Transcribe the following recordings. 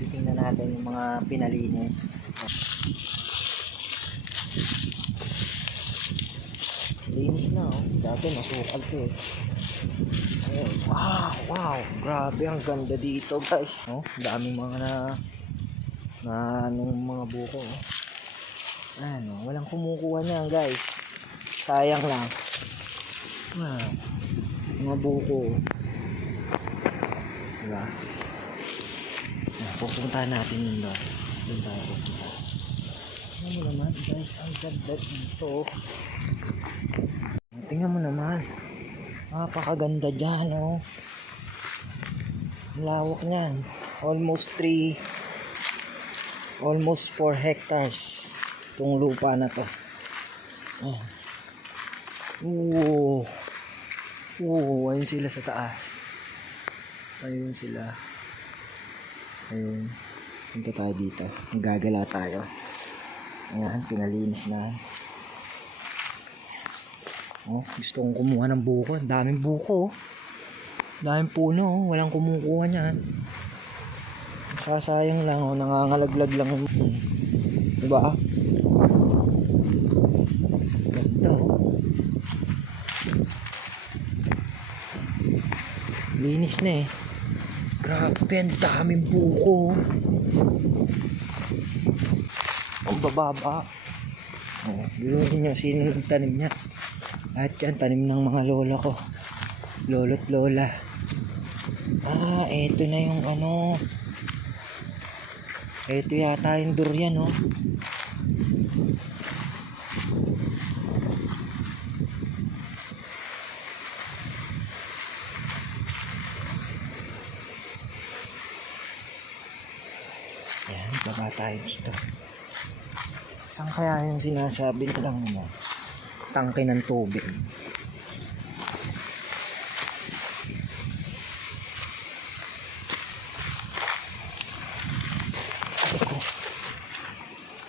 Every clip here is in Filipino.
Titingnan natin yung mga pinalinis. Linis na oh. Dati nasukal to eh. Ayun. Wow, grabe ang ganda dito guys. Oh, daming mga anong mga buko oh. Ano, walang kumukuha niyan guys. Sayang lang. Mga buko. Diba? Pupuntahan natin yun doon. Doon tayo pupunta. Tingnan mo naman guys, ang ganda dito. Tingnan mo naman. Napakaganda dyan oh. Lawak niyan. Almost 4 hectares itong lupa na to. Ayun sila sa taas. Ayun sila. Ayun. Punta tayo dito. Gagala tayo. Ayan, pinalinis na. Oh, gusto kong kumuha ng buko. Ang daming buko. Daming puno. Oh. Walang kumukuha niyan. Sasayang lang. Oh. Nangangalaglag lang. Diba? Ganda. Oh. Linis na eh. Grabe, ang daming buko. Ang bababa. Oh, biluhin nyo sino nagtanim niya. At yan, tanim ng mga lola ko. Lolo't lola. Eto na yung ano. Eto yata yung durian, oh. Yan, baba tayo dito. Saan kaya yung sinasabi nilang mo? Tangke ng tubig.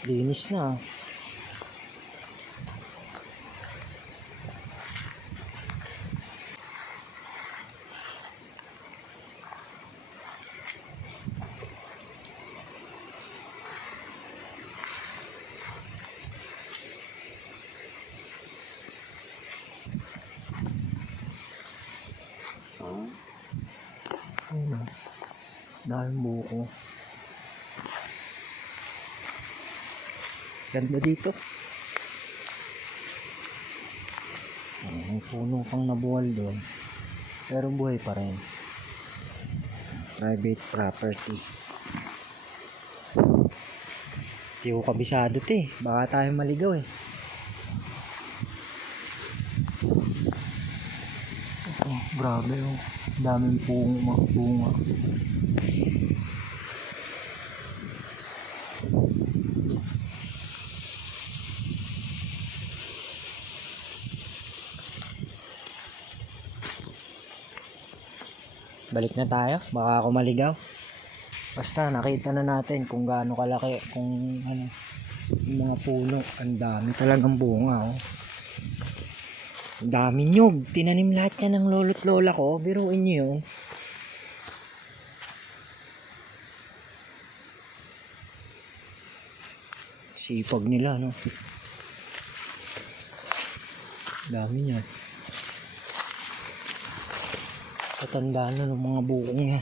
Linis na. Ayun, daming buko. Ganda dito. May puno pang nabuwal doon. Pero buhay pa rin. Private property. Hindi ko kabisado ito eh. Baka tayo maligaw eh. Oh, grabe oh. Daming bunga. Balik na tayo, baka ako maligaw. Basta nakita na natin kung gaano kalaki, kung ano, yung mga puno. Ang dami talagang bunga oh. Ang dami nyug. Tinanim lahat yan ng lolo't lola ko. Biruin nyo yun. Sipag nila no. Dami niya. Katandaan na ng mga bukong niya.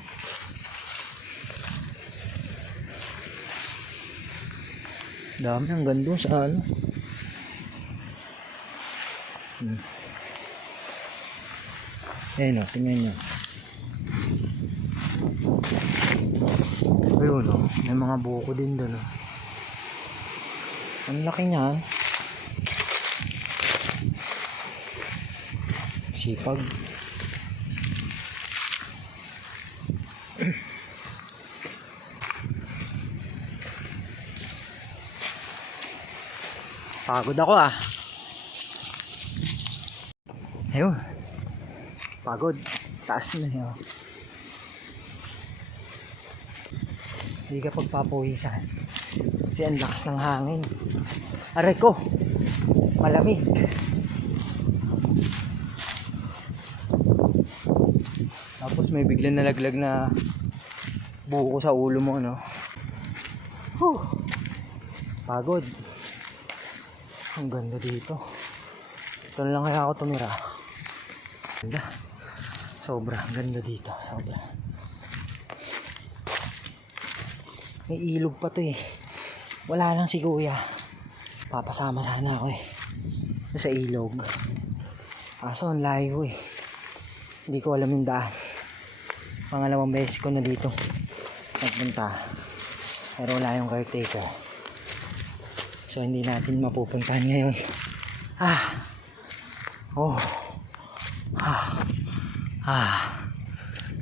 Dami ang ganda sa ano. Ayan o, tingnan nyo. Ayun o, may mga buko din doon o. Ang laki niyan. Sipag. Pagod ako ah. Ayun. Pagod. Taas na yun. Hindi ka pagpapawisan. Kasi ang lakas ng hangin. Aray ko. Malamig. Tapos may biglang nalaglag na buko sa ulo mo, no? Whew. Pagod. Ang ganda dito. Ito na lang kaya ako tumira. Ganda. Sobra. Ang ganda dito. Sobra. May ilog pa to eh. Wala lang si kuya. Papasama sana ako eh. Sa ilog. Kaso ang layo eh. Hindi ko alam yung daan. Pangalawang beses ko na dito nagpunta. Pero wala yung caretaker. So hindi natin mapupuntahan ngayon. Oh.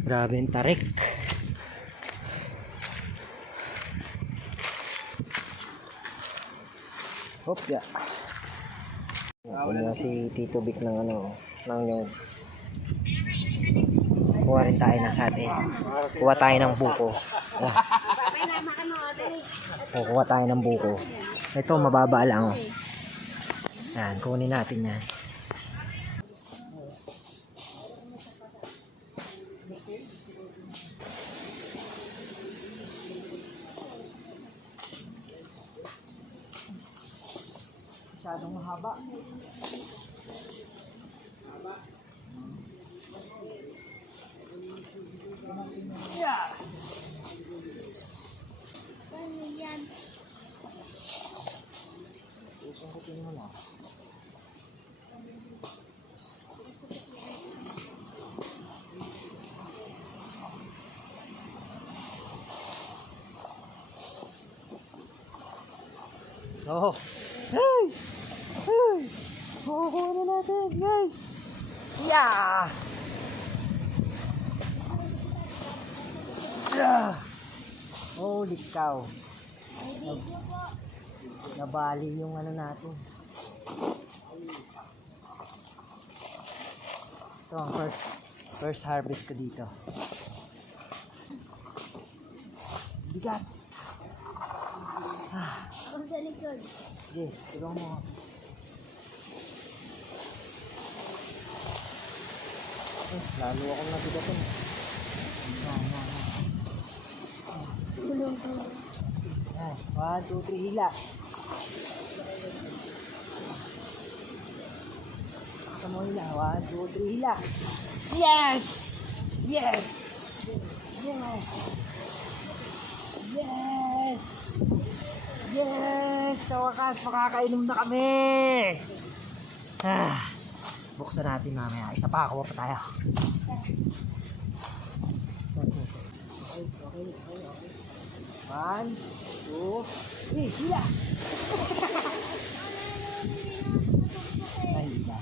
Grabe yung tarik. Hopya. Kumuha si Tito Vic ng yung kuha rin tayo ng sate. Kuha tayo ng buko. Kuha tayo ng buko. Ito mababa lang. Yan, kunin natin yan. Masyadong mahaba. Yeah. Isungkutin mo lang. Oh. Hey! Hey! Kukuha na natin, guys! Yeah! Yeah! Holy cow! Nabali yung natin. Ito ang first harvest ko dito. Bigat! Ako sa likod. Sige, tulong mo. Lalo akong nabigatan. Tulong ko. 1, 2, 3, hila. Basta mo hila. 1, 2, 3, hila. Yes! Yes! Yes! Yes! Yes! Sa wakas, makakainom na kami! Buksan natin mamaya. Isa pa ako pa tayo. Okay. 1, 2, 3, hila! Ay, hila.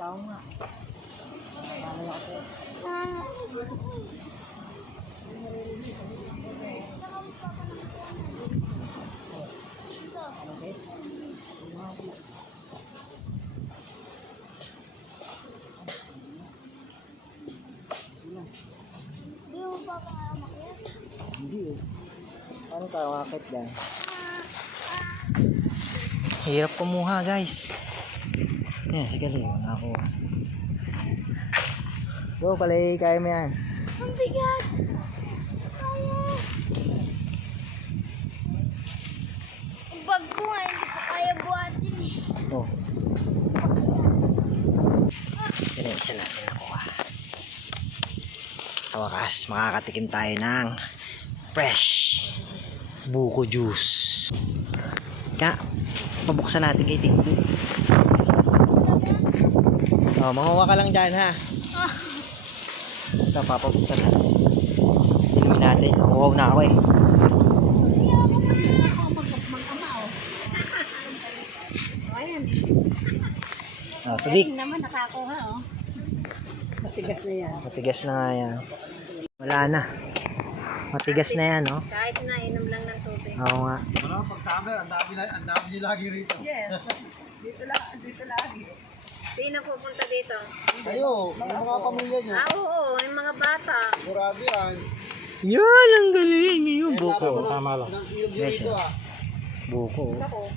Tao nga. Ano na kasi? Hindi mo pa pangamakit? Hindi eh. Paano tayo makakit dyan? Hirap kumuha guys. Yan, sige lang. Nakakuha. Go, palay. Kaya mo yan. Ang bigat! Kaya! Ang bag ko nga, hindi ko kaya buhatin eh. Oh. Yan ang isa natin nakuha. Sa wakas, makakatikim tayo ng fresh buko juice. Kaya, pabuksan natin kay Tito. Oh, manguha ka lang dyan ha. Ito, papabuksan natin. Inumin natin. Uhaw na ako eh. Oh, tubig. Naman nakakuha Matigas na nga yan. Wala na. Matigas na yan, no? Kahit na, inom lang ng tubig. Oo nga. Wala, pag summer, ang dami niyo lagi rito. Yes. Dito lagi. Sino pupunta dito? Kayo, yung mga pamilya niyo. Oo, yung mga bata. Sigurado yan. Yan, ang galing. Yung buko. Tama lang. Ng ilog niyo Yes, rito ah. ah. Buko. Ako,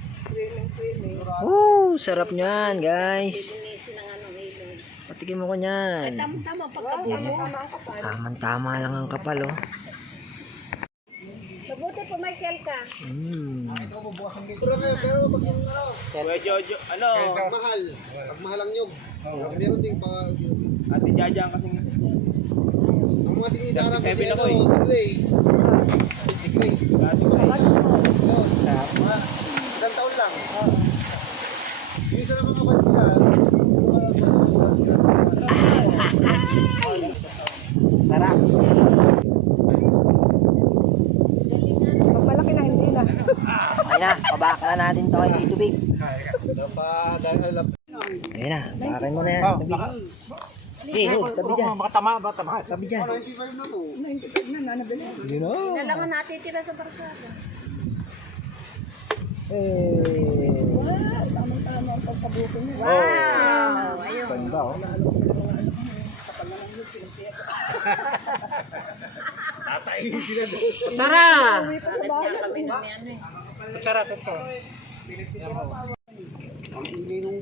swimming. Oh, sarap niyan, guys. Linisin ng ano, ilog. Patikim mo ko niyan. Tama, pagkabuo mo tama ang kapal. Tama lang ang kapal, oh. Mabuti po, Michael ka. Pero pag yung ano, pag mahal ang nyog. Meron ding Ate Jaja kasi ang mga sinidara ko si ano, si Grace. Si Grace. Mga isang taon lang. Yung isa naman kapag sila. Sarap. Malaki na, hindi na. Ayun na, pabak na natin to kay tubig. Dahil Ayun na, bakarin mo na yan. Tabi. Tabi dyan. Tabi dyan. 95 na po. Yun o. Yan lang ang natitira sa barkada. Wow! Ayun. Ganda o. Tatayin sila doon. Tara! Kaya kami na may ano eh. Sarap ito. Ang ingay nung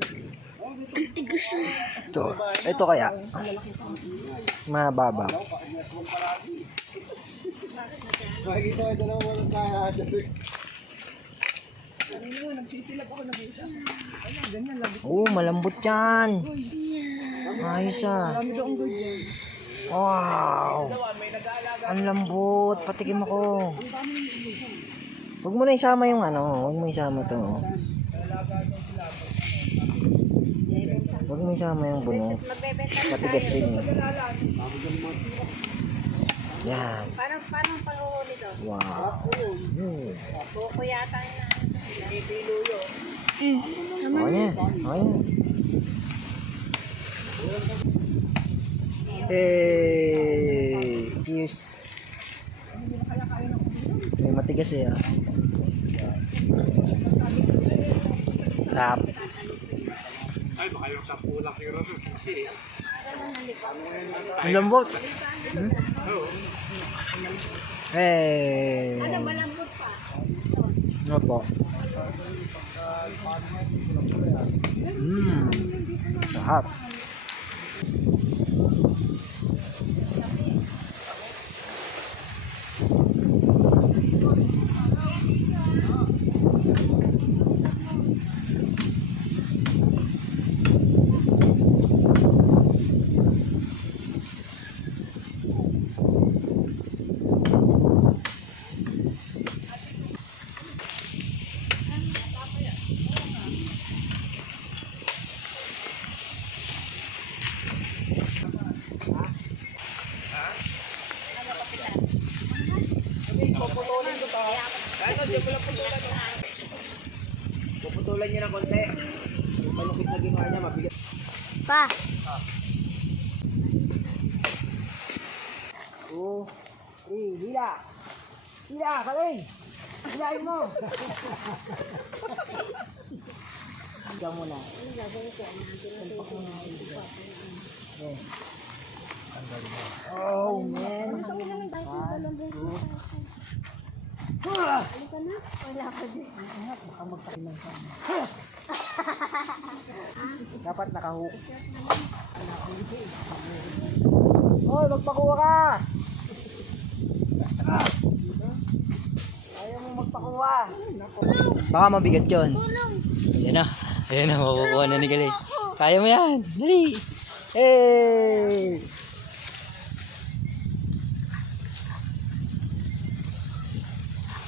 Ito kaya. Mababa. makikita ito naman walang kaya. Malambot yan. Ayos ah. Wow. Ang lambot. Patikim ako. Huwag mo na isama yung ano. Huwag mo isama to. Huwag mo isama yung bunot. Matigas din yun. Yan. Paano panguhuli to? Wow. Buko yata yun na. Okay na. Okay na. Hey! Cheers! May matigas eh ah. Sarap. Ang lambot. Hey! Malambot pa. Ano po? Sarap. Puputulan niya ng konti. Yung palukit na ginawa niya, mabigat. Pa. Hila! Hila! Kalay! Hilain mo! Higa muna. Oh, man! Dapat nakahook. Hoy, magpakuha ka! Ayaw mo magpakuha. Baka mabigat yun. Ayan na. Ayan na, makukuha na ni Gali. Kaya mo yan. Dali. Hey!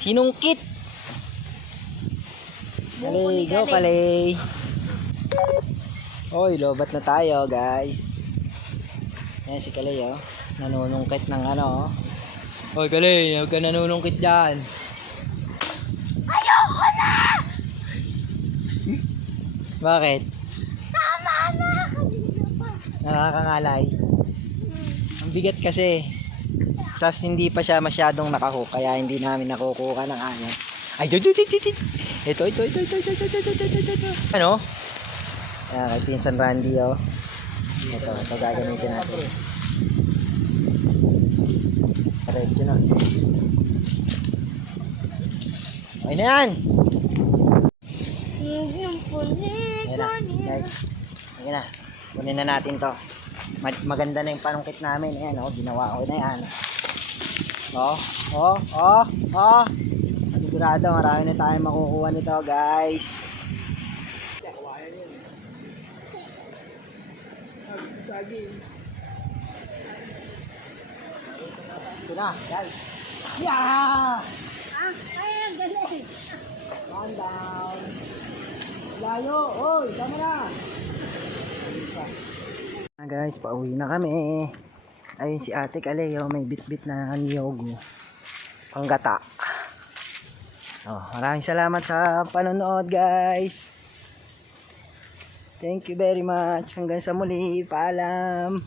Sinungkit. Kalay, go Kalay. Oy, lobat na tayo guys. Yan si Kalay oh. Nanunungkit ng ano oh. Oy Kalay, huwag ka nanunungkit dyan. Ayoko na! Bakit? Tama na! Kanina pa. Nakakangalay. Ang bigat kasi. Tapos hindi pa siya masyadong nakahook, kaya hindi namin nakukuha ng anyas. Ay, ito. Ano? Ayan, kay Pinsan Randy, oh. Ito gagamitin natin. Diretso na. Okay na yan! Yung punit. Ayan na, guys. Ayan na. Kunin na natin to. Maganda na yung panungkit namin. Ayan, oh. Ginawa ko na yan. Sigurado, marami na tayong makukuha nito, guys. Ito na, guys. Yeah! Ay, galing. Calm down. Layo. Oy, tama na. Guys, pauwi na kami. Ayun si Ate Kaleo, may bit-bit na niyogo. Panggata. Maraming salamat sa panonood, guys. Thank you very much. Hanggang sa muli. Paalam.